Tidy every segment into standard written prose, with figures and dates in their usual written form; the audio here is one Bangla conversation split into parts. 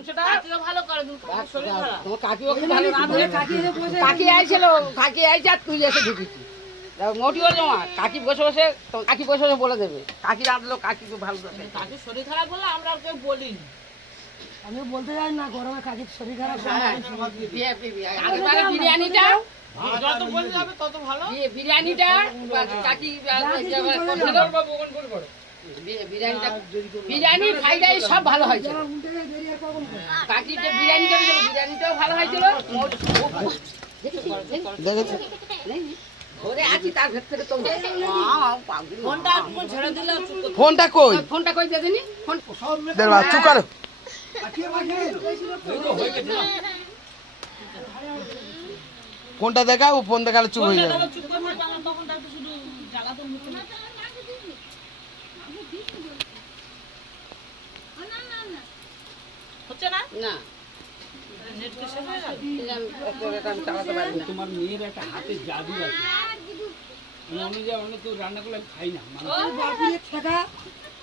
মাংসটা ভালো করে শরীর খারাপ তোমার কাকিও খুব ভালো রাঁধে। কাকি আইছিল, কাকি আইছে আর তুই এসে ঢুকেছি। মোটিও জমা কাকি বসে বসে কাকি বসে বসে বলে দেবে কাকি রাঁধলো, কাকি খুব ভালো রাঁধে। কাকির শরীর খারাপ বলে আমরা কেউ বলিনি। আমিও বলতে যাই না গরমে কাকির শরীর খারাপ। আগেবারে বিরিয়ানিটা যত বলে যাবে তত ভালো। বিরিয়ানিটা কাকি বিরিয়ানি ফ্রাইড রাইস সব ভালো হয়েছিল। কাকি যে বিরিয়ানিটা বিরিয়ানিটাও ভালো হয়েছিল। ঘরে আছি তার ভেতরে তো ফোনটা ছেড়ে দিলে ফোনটা কই? ফোনটা কই দিয়ে দিনি ফোন দেখবা চুপ করো। ফোনটা দেখাও, ফোন দেখালে চুপ হয়ে যাবে। চুপ করে থাকবে আমার তখন তাকে শুধু জ্বালাতন হচ্ছে না। হচ্ছে না না নেট কে শেষ হয়ে গেল। আমি চালাতে পারি না। তোমার মেয়ের একটা হাতে জাদু আছে। আমি অনুযায়ী অন্য কেউ রান্না করলে আমি খাই না। মানে বাপুরের থাকা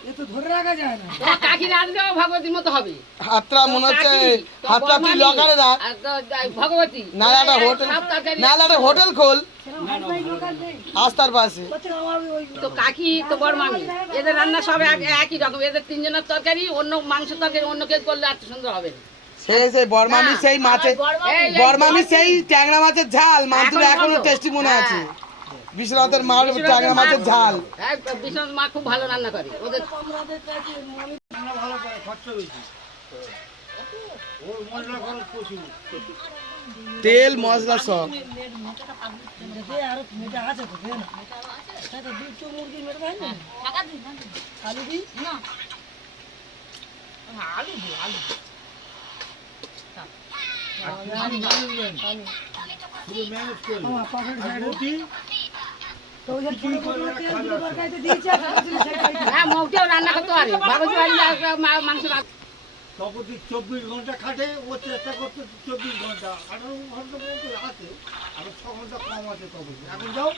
এ তো ধরে রাখা যায় না। তোমার কাকি রাঁধলেও ভগবতীর মতো হবে। হাতটা মনে হচ্ছে হাতটা তুই লকারে রাখ, আর তো ভগবতী নাহলে একটা হোটেল, সব তরকারি নাহলে একটা হোটেল খোল সেরকম হাত পাই দোকান নেই। রাস্তার পাশে। বলছে আমার ওই তো কাকি তো বড় মামি এদের রান্না সব একই রকম। এদের তিনজনের তরকারি অন্য মাংস তরকারি অন্য কেউ করলে এত সুন্দর হবে না। সেই বরমামি সেই মাছের, এই বরমামি সেই ট্যাংরা মাছের ঝাল মাংসটা এখনো টেস্টি মনে আছে। বিশ্বনাথের মার ট্যাংরা মাছের ঝাল। হ্যাঁ বিশ্বনাথ মা খুব ভালো রান্না করে। ওদের আমাদের কাছে আমি ভালো করে খরচা বেশি। ওর মশলা খরচ প্রচুর। তেল মশলা সব। দেখে আর মেটা আছে তো দে না। সেটা দুই চো মুরগি মেটা হয় না। টাকা দিন না। আলু দি না আলু দি আলু শুধু ম্যানেজ করে। আমার পাশের সাইডে রুটি তো ওই যে ছোট ছোট তেল দুটো তরকারিতে দিয়েছে আর সেটাই হ্যাঁ মৌটিও রান্না করতে পারে। ভগবতী বাড়ি মাংস তপতি 24 ঘন্টা খাটে, ও চেষ্টা করতে 24 ঘন্টা 18 ঘন্টা পর্যন্ত আছে, আর 6 ঘন্টা কম আছে তপতি। এখন যাও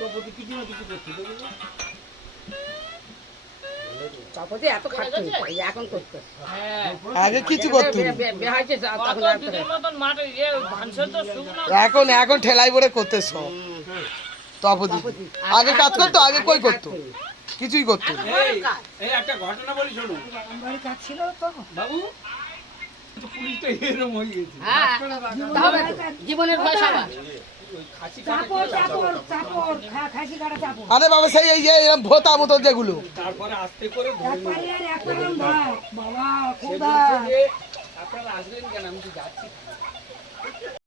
তপতি কিছু না কিছু করতে দেবে। চপতি এত খাটতে এখন করতে হ্যাঁ আগে কিছু করতো না। হয়েছে কত দিনের মতন মাঠে ধানসে তো শুকনো এখন ঠেলাই ভরে করতে সব তপদি। আগে কাজ করতো, আগে কই করতো? কিছুই করতো না। এই একটা ঘটনা বলি শোনো বাড়ি কাজ ছিল তো বাবু, পুলিশটা এরকম হয়ে গেছে। হ্যাঁ তাহলে জীবনের ভয় সবার। খাসি চাপড় চাপড় চাপড় খাসি কাটা চাপড় আরে বাবা সেই এই যে এরকম ভোতা মতো যেগুলো তারপরে আস্তে করে ধরে নিল। একবারে আর একটা নাম ভাই বাবা খোদা আপনারা আসবেন কেন? আমি তো যাচ্ছি।